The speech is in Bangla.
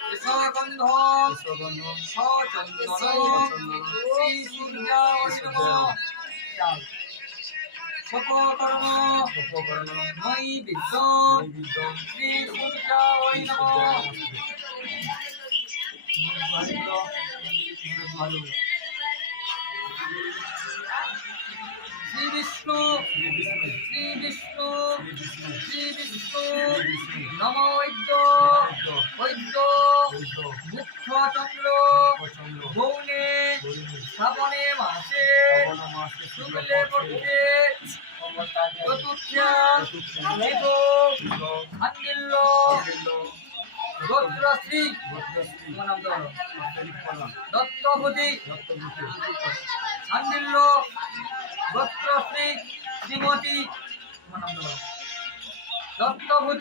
কেশগন্ধ সচন্দন শ্রী সূর্যায় নমঃ। সপকর্ণ নৈবেদ্যম শ্রী সূর্যায় নমঃ। শ্রী বিষ্ণু শ্রী বিষ্ণু শ্রী বিষ্ণু নমো বৈদ্য মুখ্যচন্দ্র গৌনে শ্রাবণে মাসে শুক্লে পক্ষে চতুর্থ্যা আন্দিল্য গোত্রশ্রী দত্তভূতি আন্দিল্য গোত্রশ্রী শ্রীমতী দত্তভূতি।